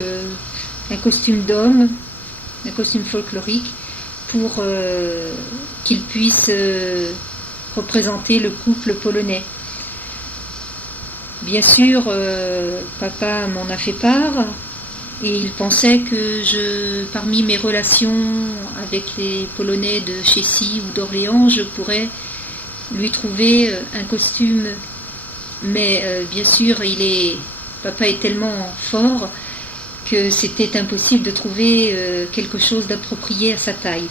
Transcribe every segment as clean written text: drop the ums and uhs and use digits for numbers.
un costume d'homme, un costume folklorique, pour qu'il puisse représenter le couple polonais. Bien sûr, papa m'en a fait part et il pensait que parmi mes relations avec les Polonais de Chécy ou d'Orléans, je pourrais lui trouver un costume. Mais bien sûr, papa est tellement fort que c'était impossible de trouver quelque chose d'approprié à sa taille.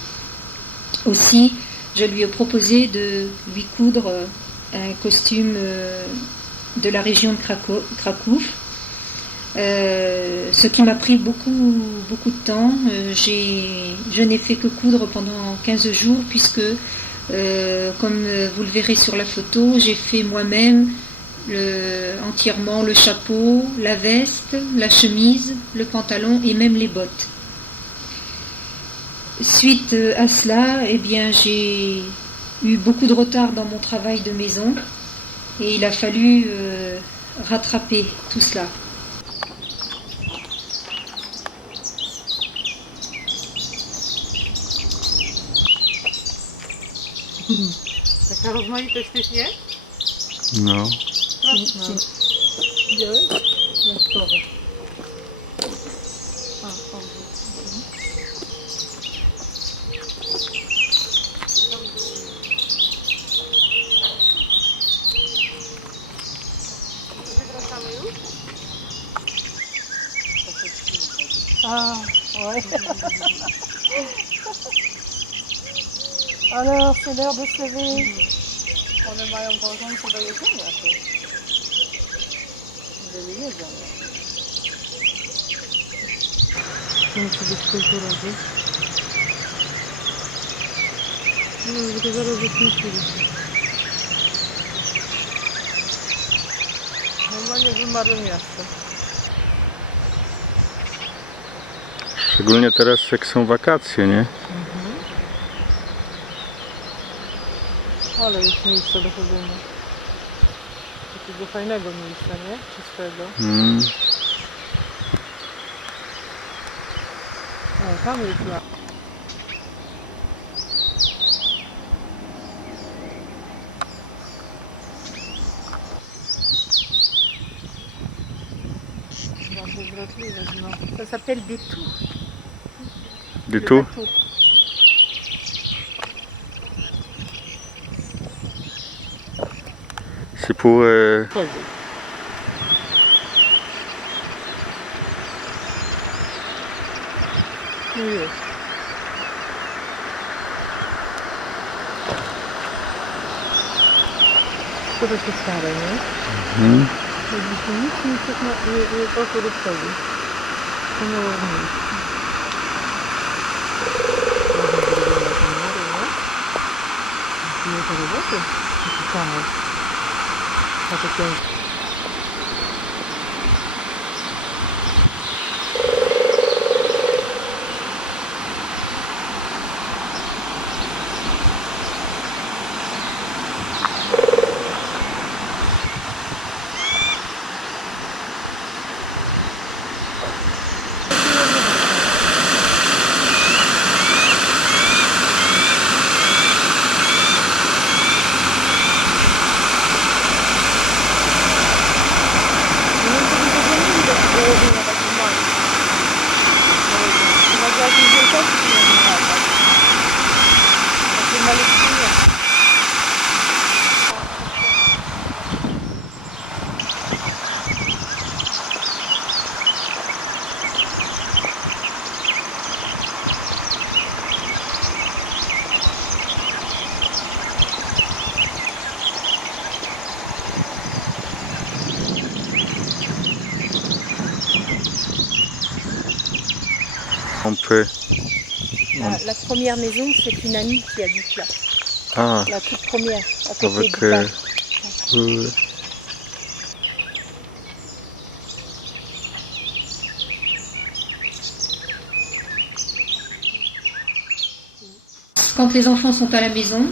Aussi, je lui ai proposé de lui coudre un costume de la région de Cracovie, ce qui m'a pris beaucoup de temps. Je n'ai fait que coudre pendant 15 jours puisque, comme vous le verrez sur la photo, j'ai fait moi-même entièrement le chapeau, la veste, la chemise, le pantalon et même les bottes. Suite à cela, eh bien, j'ai eu beaucoup de retard dans mon travail de maison et il a fallu rattraper tout cela. Taka rozmaitość tych nie? No. Widziałeś? Jaskowe. Wracamy już? Ouais. Alors, c'est l'heure de se lever. One mają porządku do jedzenia tu. Żeby jedzenia. To musi być kulturowy. No, bo to zaraz zasmutili się. Normalnie wymarłe miasto. Szczególnie teraz, jak są wakacje, nie? Ale jest miejsce do chodzenia. Takiego fajnego miejsca, nie? Czystego. O, tam jest la. Bardzo wrażliwe, no. Ça s'appelle des tours. Du tout? C'est pour... No jest. To takie stare, nie? Jakbyśmy nic nie poszło do przodu. To miało miejsce. Ładnie zrobione to miało, nie? Nie to roboty. Taki kanał. A to piękne. On peut... La première maison, c'est une amie qui habite là. Ah, La toute première, à côté avec... du bac. Quand les enfants sont à la maison,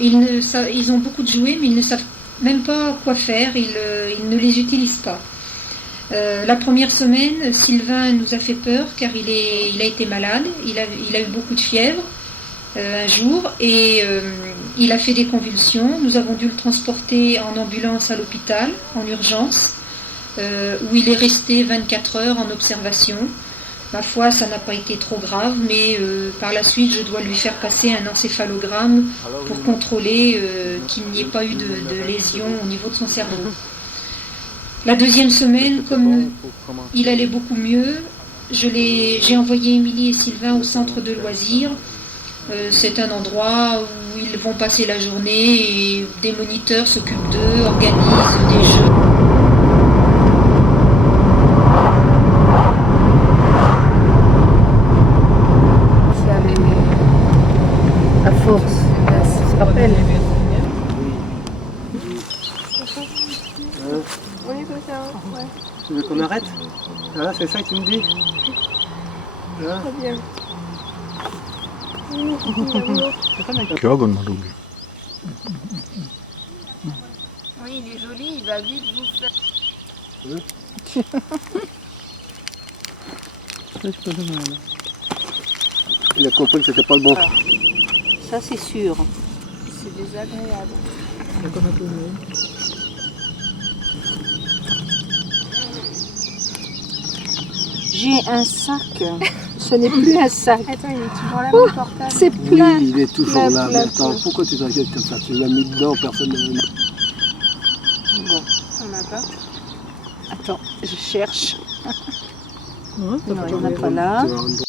ils ont beaucoup de jouets, mais ils ne savent même pas quoi faire, ils ne les utilisent pas. La première semaine, Sylvain nous a fait peur car il a été malade, il a eu beaucoup de fièvre un jour et il a fait des convulsions. Nous avons dû le transporter en ambulance à l'hôpital, en urgence, où il est resté 24 heures en observation. Ma foi, ça n'a pas été trop grave, mais par la suite, je dois lui faire passer un encéphalogramme pour contrôler qu'il n'y ait pas eu de lésion au niveau de son cerveau. La deuxième semaine, comme il allait beaucoup mieux, j'ai envoyé Émilie et Sylvain au centre de loisirs. C'est un endroit où ils vont passer la journée et des moniteurs s'occupent d'eux, organisent des jeux. À force, ça se rappelle. On est comme ça, ouais. Tu veux qu'on arrête? Ah, c'est ça que tu me dis? Ah. Très bien. 기억은 모르게. Oui, il est joli, il va vite vous faire. Il a compris que c'était pas le bon. Ça, c'est sûr. C'est désagréable. J'ai un sac. Ce n'est plus un sac. Attends, il est toujours là, mon portable. C'est plein. Oui, il est toujours plein, là. plein, Mais attends, plein. pourquoi tu t'inquiètes comme ça? Tu l'as mis dedans, personne ne... Bon, On n'a pas. attends, je cherche. Non, il n'y en a pas là. Tu vas avoir une-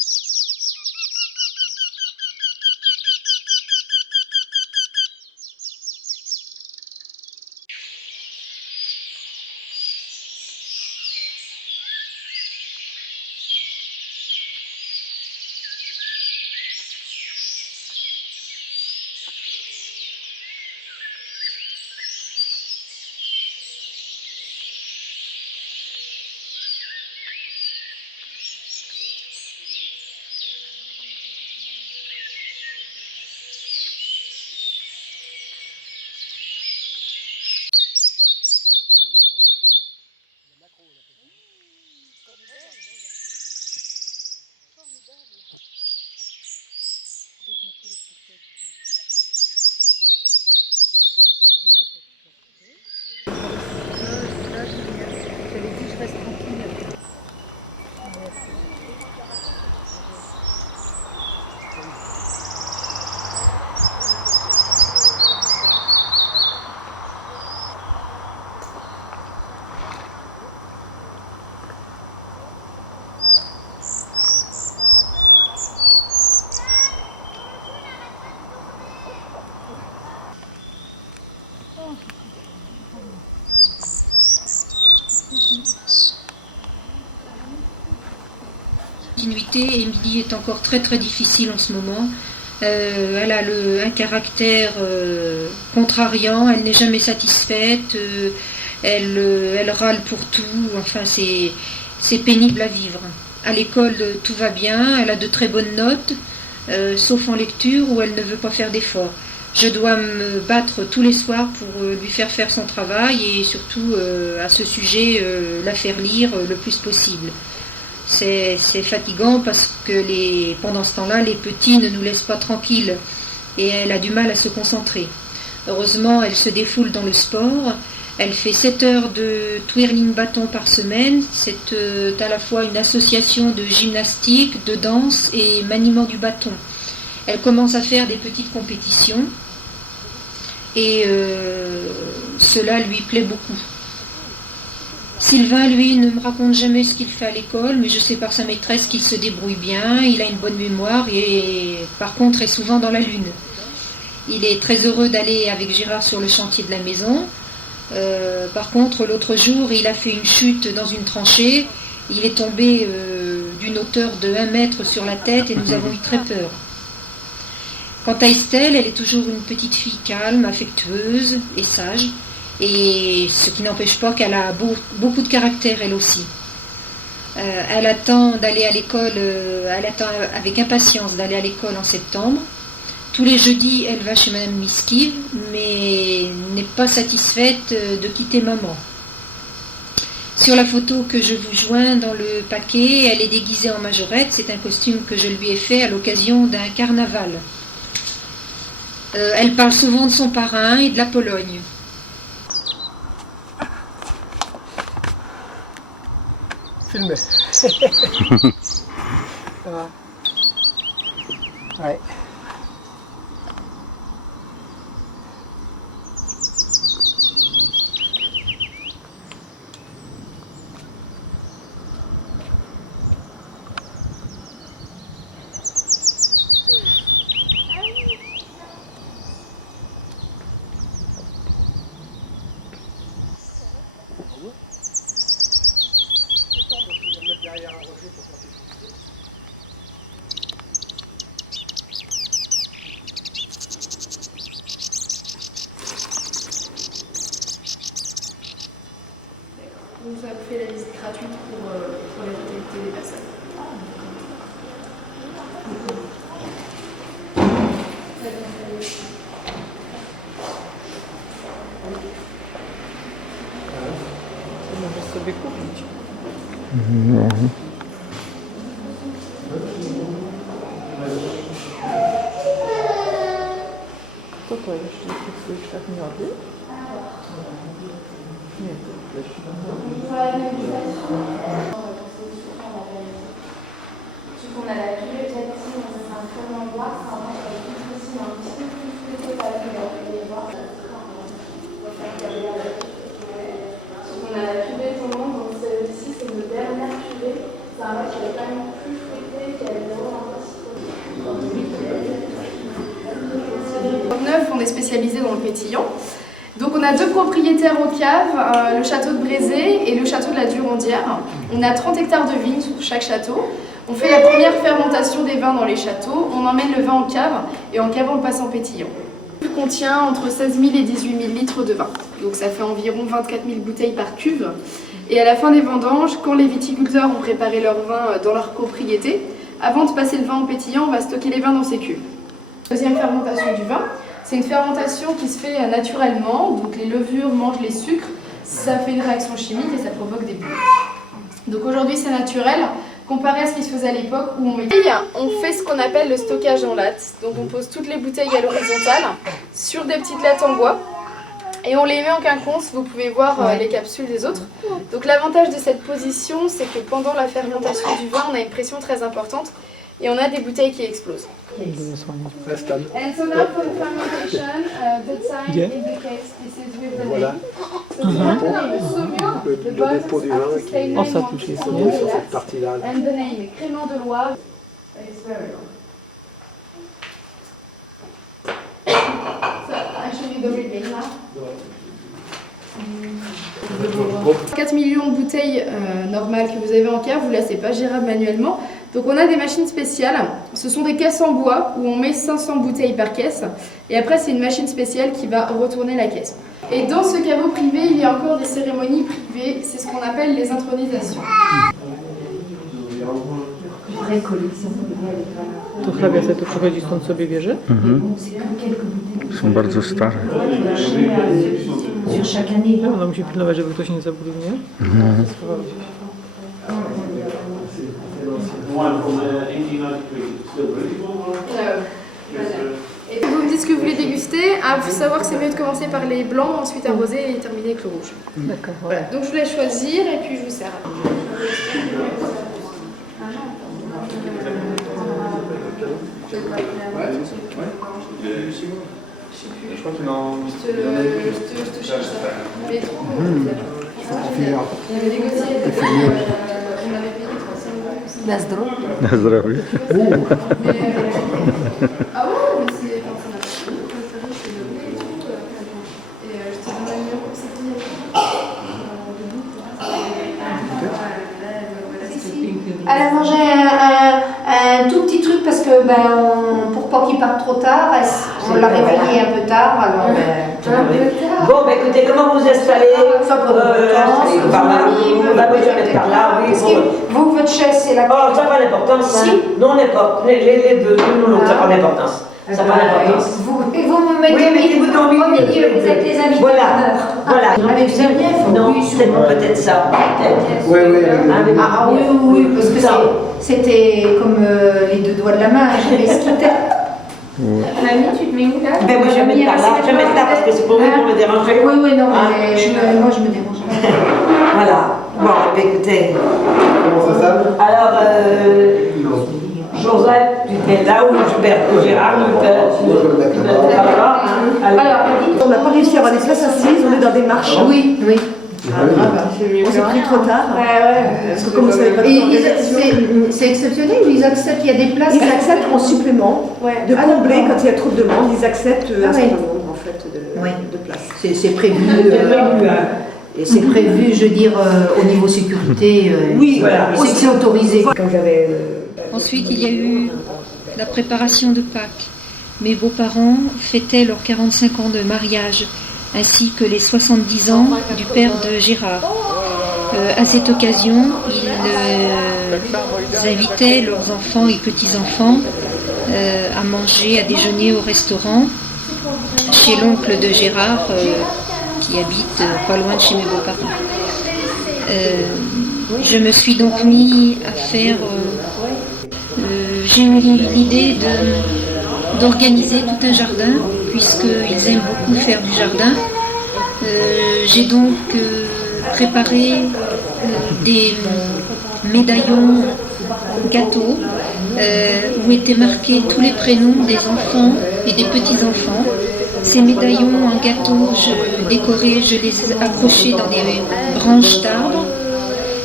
Continuité, Émilie est encore très très difficile en ce moment. Elle a un caractère contrariant, elle n'est jamais satisfaite, elle râle pour tout, enfin c'est pénible à vivre. À l'école tout va bien, elle a de très bonnes notes, sauf en lecture où elle ne veut pas faire d'efforts. Je dois me battre tous les soirs pour lui faire son travail et surtout à ce sujet la faire lire le plus possible. C'est fatigant parce que pendant ce temps-là, les petits ne nous laissent pas tranquilles et elle a du mal à se concentrer. Heureusement, elle se défoule dans le sport. Elle fait 7 heures de twirling bâton par semaine. C'est à la fois une association de gymnastique, de danse et maniement du bâton. Elle commence à faire des petites compétitions et cela lui plaît beaucoup. Sylvain, lui, ne me raconte jamais ce qu'il fait à l'école, mais je sais par sa maîtresse qu'il se débrouille bien, il a une bonne mémoire et par contre est souvent dans la lune. Il est très heureux d'aller avec Gérard sur le chantier de la maison. Par contre, l'autre jour, il a fait une chute dans une tranchée. Il est tombé d'une hauteur de 1 mètre sur la tête et nous avons eu très peur. Quant à Estelle, elle est toujours une petite fille calme, affectueuse et sage. Et ce qui n'empêche pas qu'elle a beaucoup de caractère elle aussi. Elle attend d'aller à l'école, elle attend avec impatience d'aller à l'école en septembre. Tous les jeudis, elle va chez Madame Miskive, mais n'est pas satisfaite de quitter maman. Sur la photo que je vous joins dans le paquet, elle est déguisée en majorette. C'est un costume que je lui ai fait à l'occasion d'un carnaval. Elle parle souvent de son parrain et de la Pologne. Filmé. Ça va. Ouais. Donc ça vous fait la visite gratuite pour la totalité des personnes. Możesz sobie kupić. No. Co to jeszcze? Ty chcesz tak miody? Nie, to też. On a la cuvée déjà ici dans un très bon endroit, ça en fait aussi un petit peu plus de total que vous pouvez voir. On a la cuvée tombante, donc celle-ci c'est une dernière cuvée. C'est un vin qui est quand même plus fruité, qui a zéro Neuf, on est spécialisé dans le pétillant. Donc on a deux propriétaires aux caves, le château de Brézé et le château de la Durandière. On a 30 hectares de vignes sur chaque château. On fait la première fermentation des vins dans les châteaux, on emmène le vin en cave et en cave on le passe en pétillant. Le cuve contient entre 16 000 et 18 000 litres de vin. Donc ça fait environ 24 000 bouteilles par cuve. Et à la fin des vendanges, quand les viticulteurs ont préparé leur vin dans leur propriété, avant de passer le vin en pétillant, on va stocker les vins dans ces cuves. Deuxième fermentation du vin, c'est une fermentation qui se fait naturellement, donc les levures mangent les sucres, ça fait une réaction chimique et ça provoque des bulles. Donc aujourd'hui c'est naturel, comparé à ce qui se faisait à l'époque où on fait ce qu'on appelle le stockage en latte. Donc on pose toutes les bouteilles à l'horizontale sur des petites lattes en bois et on les met en quinconce, vous pouvez voir les capsules des autres. Donc l'avantage de cette position, c'est que pendant la fermentation du vin, on a une pression très importante et on a des bouteilles qui explosent. And so now for the fermentation, the time in the case, this is with the Voilà. So the name is Saumur, the dépôt du vin bottles qui name Oh, ça on touche the ici. sur cette partie-là. and the name est Crément de Loire. It's very long. So actually the reading now. 4 millions de bouteilles normales que vous avez en cave, vous ne laissez pas gérable manuellement. Donc on a des machines spéciales, ce sont des caisses en bois où on met 500 bouteilles par caisse et après c'est une machine spéciale qui va retourner la caisse. Et dans ce caveau privé, il y a encore des cérémonies privées, c'est ce qu'on appelle les intronisations. To hrabia sobie tu przychodzi, stąd sobie bierze? Są bardzo stare. No, ona musi pilnować, żeby ktoś nie zabrudnił, nie? Schował gdzieś. Et vous me dites ce que vous voulez déguster. Il faut savoir que c'est mieux de commencer par les blancs, ensuite arroser et terminer avec le rouge. D'accord. Voilà. Donc je vous laisse choisir et puis je vous sers. Je crois qu'il en... Je te cherche ça. Mais trop. Filière. On avait négocié. On avait payé 300 €. Na zdrowie. Na zdrowie. Ah ouais, mais c'est. Enfin, ça n'a pas de goût, c'est le blé et tout. Et je te donne un numéro, c'est qui Elle a mangé un tout petit truc parce que pour pas qu'il parte trop tard, on l'a réveillé un peu tard. Alors, Bon, ben écoutez, comment vous installez ça prend du temps. Par là, on va peut-être par là, oui. Vous, votre chaise, c'est la. Oh, ça n'a pas d'importance. Si. Non, n'importe. Les deux, l'une ou l'autre, ça n'a pas d'importance. Ça n'a pas d'importance. Vous me mettez Oui, mettez-vous dans le milieu. vous êtes les invités Voilà, d'honneur. voilà. Avec Geneviève, Non, oui, c'est peut-être ça. Oui, oui, oui. Ah oui, oui, parce que c'était comme les deux doigts de la main, j'avais ce qui était. Mamie, tu te mets où là? Ben moi je vais mettre par là, je vais mettre là parce que c'est pour vous pour me déranger. Oui, oui, non, Hein? mais moi je me dérange pas. Voilà. Bon, ben, écoutez. Comment ça s'appelle? Alors, Joseph, tu es là où Gérard, Alors, On n'a pas réussi à avoir des places assises, on est dans des marches. oui, oui. On s'est pris trop tard. Parce que comme vous savez pas Et l'organisation, c'est exceptionnel, ils acceptent, il y a des places. ils acceptent en supplément de Ah, combler d'accord. quand il y a trop de demande, ils acceptent un Ah, certain oui. nombre en fait Oui. de places. C'est prévu. Et c'est prévu, je veux dire, au niveau sécurité. Oui, voilà. C'est autorisé. Quand j'avais Ensuite, il y a eu la préparation de Pâques. Mes beaux-parents fêtaient leurs 45 ans de mariage, ainsi que les 70 ans du père de Gérard. À cette occasion, ils invitaient leurs enfants et petits-enfants à manger, à déjeuner au restaurant chez l'oncle de Gérard, qui habite pas loin de chez mes beaux-parents. Je me suis donc mis à faire... j'ai eu l'idée d'organiser tout un jardin, puisqu'ils aiment beaucoup faire du jardin. J'ai donc préparé des médaillons gâteaux où étaient marqués tous les prénoms des enfants et des petits-enfants. Ces médaillons en gâteau, je les accrochais dans des branches d'arbres.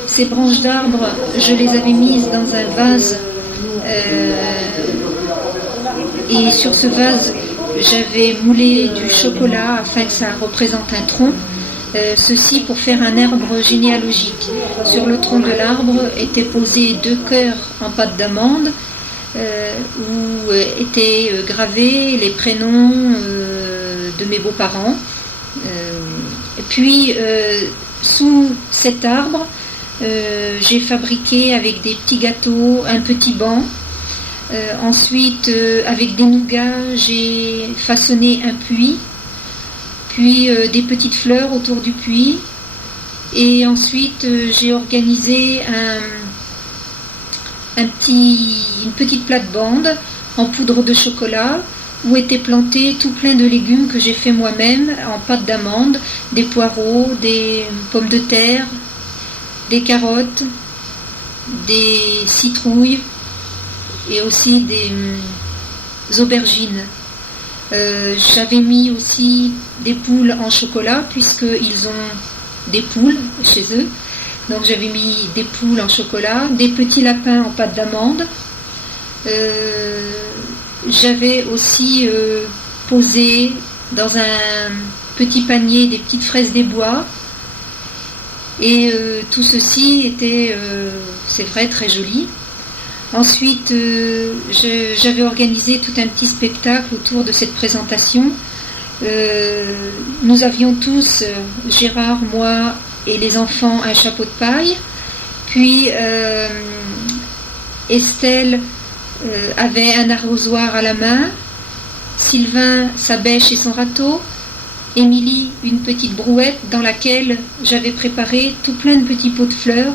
Ces branches d'arbres, je les avais mises dans un vase et sur ce vase, j'avais moulé du chocolat afin que ça représente un tronc. Ceci pour faire un arbre généalogique. Sur le tronc de l'arbre étaient posés 2 cœurs en pâte d'amande où étaient gravés les prénoms de mes beaux-parents. Puis sous cet arbre, j'ai fabriqué avec des petits gâteaux un petit banc. Ensuite, avec des nougats, j'ai façonné un puits, puis des petites fleurs autour du puits. Et ensuite, j'ai organisé une petite plate-bande en poudre de chocolat où étaient plantés tout plein de légumes que j'ai fait moi-même en pâte d'amande, des poireaux, des pommes de terre, des carottes, des citrouilles et aussi des aubergines. J'avais mis aussi des poules en chocolat puisqu'ils ont des poules chez eux. Donc j'avais mis des poules en chocolat, des petits lapins en pâte d'amande. J'avais aussi posé dans un petit panier des petites fraises des bois. Et tout ceci était, c'est vrai, très joli. Ensuite, j'avais organisé tout un petit spectacle autour de cette présentation. Nous avions tous, Gérard, moi et les enfants, un chapeau de paille. Puis Estelle avait un arrosoir à la main. Sylvain sa bêche et son râteau. Émilie une petite brouette dans laquelle j'avais préparé tout plein de petits pots de fleurs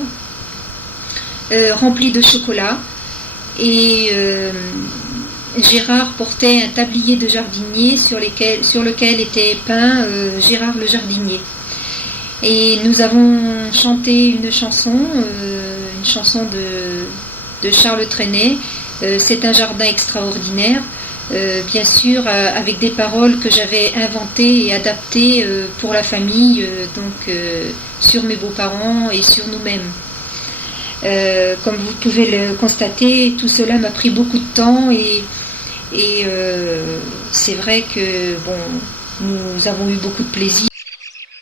remplis de chocolat. Et Gérard portait un tablier de jardinier sur lequel était peint Gérard le jardinier. Et nous avons chanté une chanson de Charles Trenet, C'est un jardin extraordinaire, bien sûr avec des paroles que j'avais inventées et adaptées pour la famille, sur mes beaux-parents et sur nous-mêmes. Comme vous pouvez le constater, tout cela m'a pris beaucoup de temps et c'est vrai que nous avons eu beaucoup de plaisir.